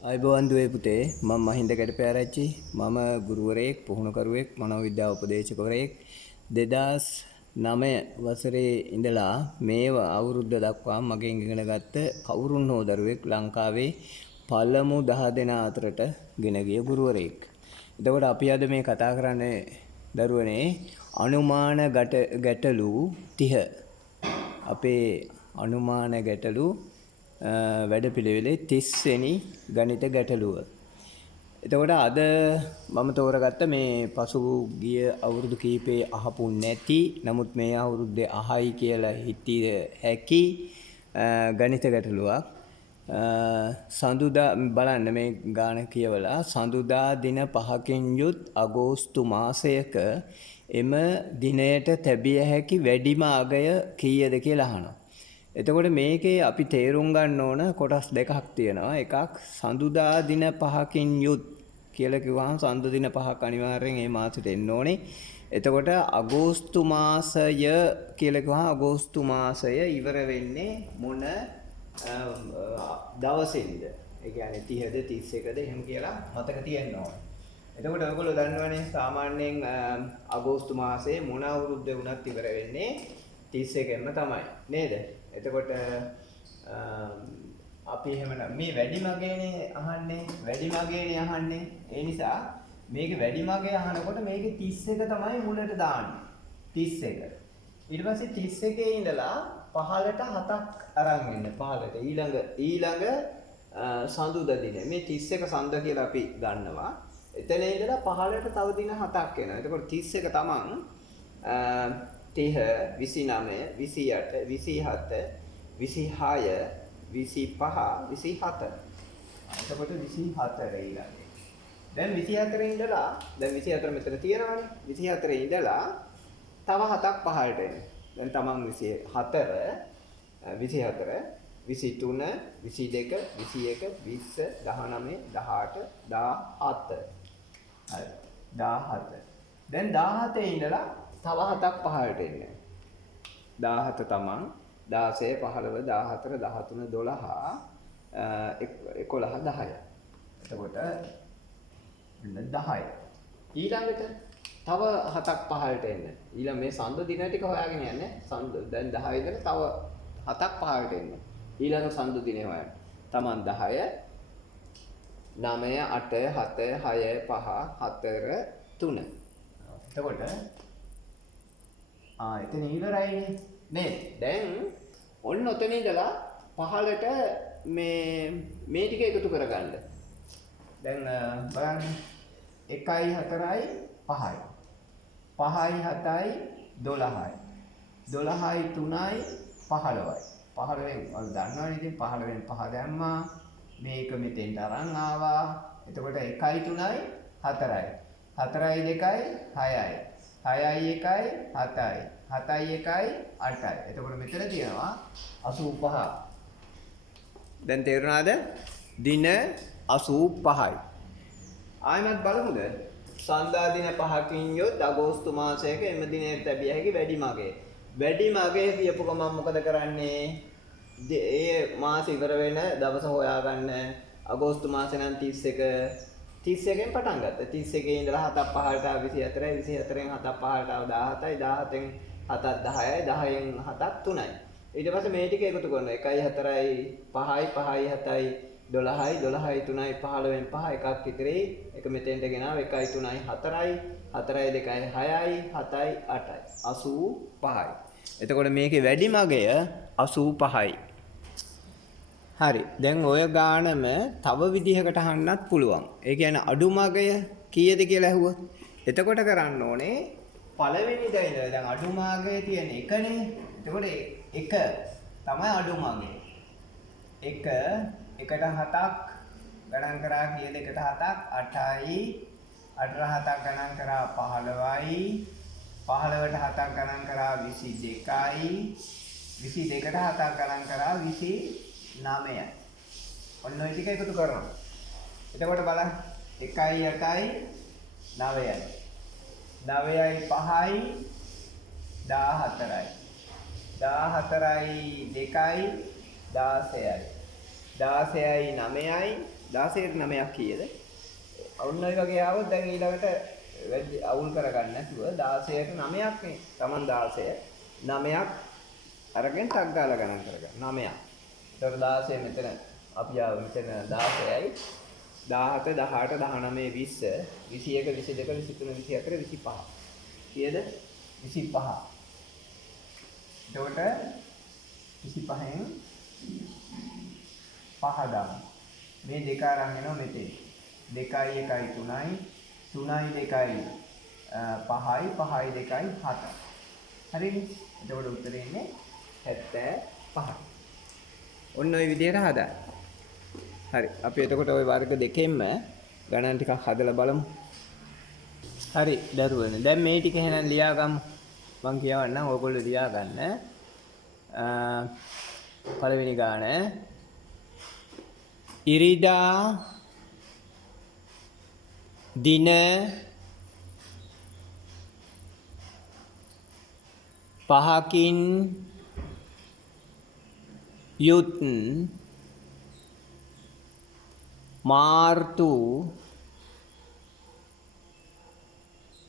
අයිබෝවන් දුවේ පුතේ මම මහින්ද ගැටපෑරච්චි මම ගුරුවරයෙක් පුහුණුකරුවෙක් මනෝවිද්‍යා උපදේශකවරයෙක් 2009 වසරේ ඉඳලා මේ අවුරුද්ද දක්වා මගෙන් ඉගෙන ගත්ත කවුරුන් හෝ දරුවෙක් ලංකාවේ පළමු 10 දෙනා අතරට ගෙන ගිය ගුරුවරයෙක්. එතකොට අපි අද මේ කතා කරන්නේ දරුවනේ අනුමාන ගැටලු 30 අපේ අනුමාන ගැටලු වැඩපිළිවෙලේ 30 වෙනි ගණිත ගැටලුව. එතකොට අද මම තෝරගත්ත මේ පසුගිය අවුරුදු කීපේ අහපු නැති නමුත් මේ අවුරුද්දේ අහයි කියලා හිතිය හැකි ගණිත ගැටලුවක්. සඳුදා බලන්න මේ ගාන කියවලා සඳුදා දින 5කින් යුත් අගෝස්තු මාසයක එම දිනයට තැබිය හැකි වැඩිම අගය කීයද කියලා අහනවා. එතකොට මේකේ අපි තේරුම් ගන්න ඕන කොටස් දෙකක් තියෙනවා. එකක් සඳුදා දින 5කින් යුත් කියලා කිව්වහම සඳු දින 5ක් අනිවාර්යෙන් මේ මාසෙට එන්න ඕනේ. එතකොට අගෝස්තු මාසය කියලා කිව්වහම අගෝස්තු මාසය ඉවර වෙන්නේ මොන දවසෙන්ද? ඒ කියන්නේ 30ද 31ද එහෙම කියලා මතක තියෙන්න ඕනේ. එතකොට ඔයගොල්ලෝ දන්නවනේ සාමාන්‍යයෙන් අගෝස්තු මාසයේ මොන අවුරුද්ද වුණත් ඉවර වෙන්නේ 31ෙන්ම තමයි නේද? එතකොට අපි එහෙමනම් මේ වැඩි මගේනේ අහන්නේ. ඒ නිසා මේක වැඩි මගේ අහනකොට මේකේ 31 තමයි මුලට දාන්නේ. 31. ඊට පස්සේ 31 ඉඳලා 15ට 7ක් අරන් එන්න. 15ට ඊළඟ සඳුදා දින. මේ 31 සඳ කියලා අපි ගන්නවා. එතන ඉඳලා 15ට තව දින 7ක් එනවා. එතකොට 31 තමන් 30 29 28 27 26 25 27. එතකොට 24 ඊළඟ. දැන් 24 ඉඳලා දැන් 24 මෙතන තියෙනවානේ. 24 ඉඳලා තව 7ක් පහළට එනවා. දැන් තමන් 24 23 22 21 20 19 18 17. හරි. 17. දැන් 17 ඉඳලා තව 7ක් පහළට එන්නේ. 17 තමන් 16 15 14 13 12 11 10. එතකොට 10. ඊළඟට තව 7ක් පහළට එන්න. ඊළඟ මේ සඳ දින ටික හොයාගෙන යන්නේ. සඳ දැන් 10 ඉඳලා තව 7ක් පහළට එන්න. ඊළඟ සඳ දිනේ හොයන්න. තමන් 10 9 8 7 6 5 4 3. එතකොට එතන ඉවරයිනේ නේද? දැන් ඔන්න ඔතන ඉඳලා 15ට මේ ටික එකතු කරගන්න. දැන් බලන්න 1යි 4යි 5යි 5යි 7යි 12යි 12යි 3යි 15යි 15න් ඔය දන්නවනේ ඉතින් 15න් 5 දැම්මා මේක මෙතෙන්ට අරන් ආවා. එතකොට 1යි 3යි 4යි 4යි 2යි 6යි 6යි 1යි 7යි 7යි 1යි 8යි. එතකොට මෙතන තියෙනවා 85. දැන් තේරුණාද? දින 85යි. ආයෙමත් බලමුද? සඳා දින 5කින් යොත් අගෝස්තු මාසයක එම දිනයට ලැබිය හැකි වැඩි මගේ. වැඩි මගේ කියපු ගමන් මොකද කරන්නේ? ඒ මාස ඉවර වෙන දවස හොයාගන්න. අගෝස්තු මාසේ නම් 31 31න් පටන් ගත්තා. 31 ඉඳලා 7ක් 15ට 24යි 24න් 7ක් 15ට 17යි 17යි 10යි 10න් 7ක් 3යි. ඊට පස්සේ මේ ටික එකතු කරනවා. 1යි 4යි 5යි 5යි 7යි 12යි 12යි 3යි 15න් 5 එකක් ඉතිරි. එක මෙතෙන්ට ගෙනාව 1යි 3යි 4යි 4යි 2යි 6යි 7යි 8යි 85යි. එතකොට මේකේ වැඩි මගය 85යි. හරි. දැන් ඔය ගානම තව විදිහකට අහන්නත් පුළුවන්. ඒ කියන්නේ අඩු මගය කීයද කියලා ඇහුවොත්. එතකොට කරන්න ඕනේ පළවෙනි දා ඉඳලා දැන් අඩු මගය තියෙන එකනේ. එතකොට 1 තමයි අඩු මගය. 1 1ට 7ක් ගණන් කරා කීයද 1ට 7ක් 8යි 8ට 7ක් ගණන් කරා 15යි 15ට 7ක් ගණන් කරා 22යි 22ට 7ක් ගණන් කරා 29යි. ඔන්න ඔය ටික එකතු කරනවා. එතකොට බලන්න 1යි 8යි 9යි 9යි 5යි 14යි 14යි 2යි 16යි 16යි 9යි 16ට 9ක් කීයද? ඔන්න ඔය වගේ ආවොත් දැන් ඊළඟට වැඩි අවුල් කරගන්න නැතුව 16ට 9ක් නේ. Taman 16 9ක් අරගෙන ටක් ගාලා ගණන් කරගන්න. 9ක්. ඒතකොට 16 මෙතන අපි ආව මෙතන 16යි 17 18 19 20 21 22 23 24 25. කීයද? 25. එතකොට 25න් 5 දාන්න. මේ දෙක අරන් එනවා මෙතෙන්. 2යි 1යි 3යි 3යි 2යි 5යි 5යි 2යි 7යි. හරිනේ? එතකොට උත්තරේ ඉන්නේ 75. ඔන්න ඔය විදිහට හදන්න. හරි. අපි එතකොට ওই වර්ග දෙකෙන්ම ගණන් ටිකක් හදලා බලමු. හරි දරුවනේ. දැන් මේ ටික එහෙනම් ලියාගමු. මම කියවන්නම් ඕගොල්ලෝ ලියා ගන්න. පළවෙනි ගාන ඉරිදා දින පහකින් යුත් මාර්තු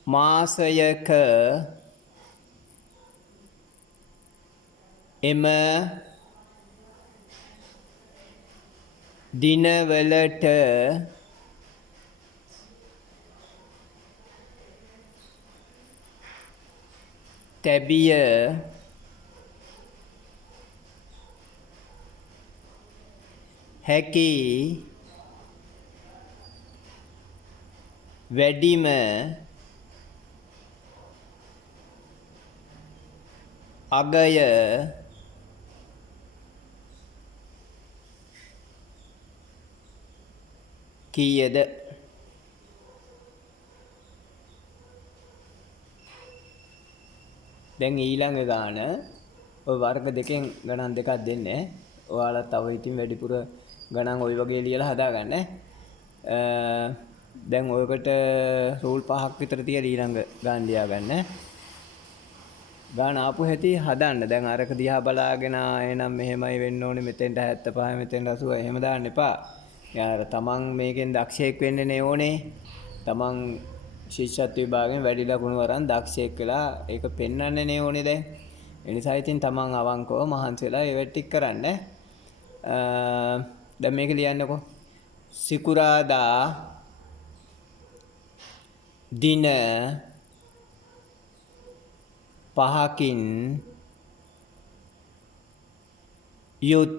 මාසයක එම දිනවලට තැබිය හැකි වැඩිම අගය කීයද? දැන් ඊළඟ ගාන ඔය වර්ග දෙකෙන් ගණන් දෙකක් දෙන්නේ. ඔයාලා තව ඉතින් වැඩිපුර ගණන් ওই වගේ ලියලා හදාගන්න. දැන් ඔයකට රූල් 5ක් විතර තියලා ඊළඟ ගාන ලියා ගන්න. ගාන ආපු හැටි හදන්න. දැන් අරක දිහා බලාගෙන එනම් මෙහෙමයි වෙන්න ඕනේ මෙතෙන්ට 75 මෙතෙන්ට 80 එහෙම දාන්න එපා. යාර තමන් මේකෙන් දක්ෂයෙක් වෙන්න ඕනේ. තමන් ශිෂ්‍යත්ව විභාගයෙන් වැඩි ලකුණු වරන් දක්ෂයෙක් වෙලා ඒක පෙන්වන්නනේ ඕනේ දැන්. ඒ නිසා ඉතින් තමන් අවංකව මහන්සි වෙලා ඒව ටික කරන්න. දැන් මේක ලියන්නකෝ. සිකුරාදා දින 5කින් යුත්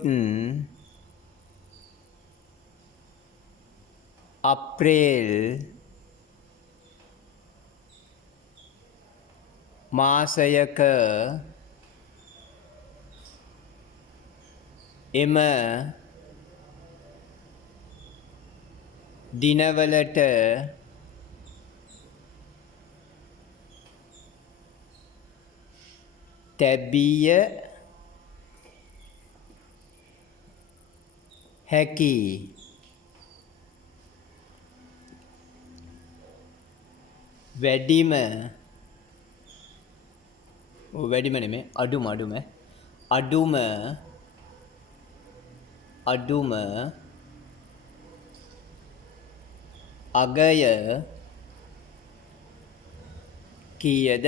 අප්‍රේල් මාසයක එම දිනවලට තැබිය හැකි වැඩිම නෙමෙයි අඩුම අගය කීයද?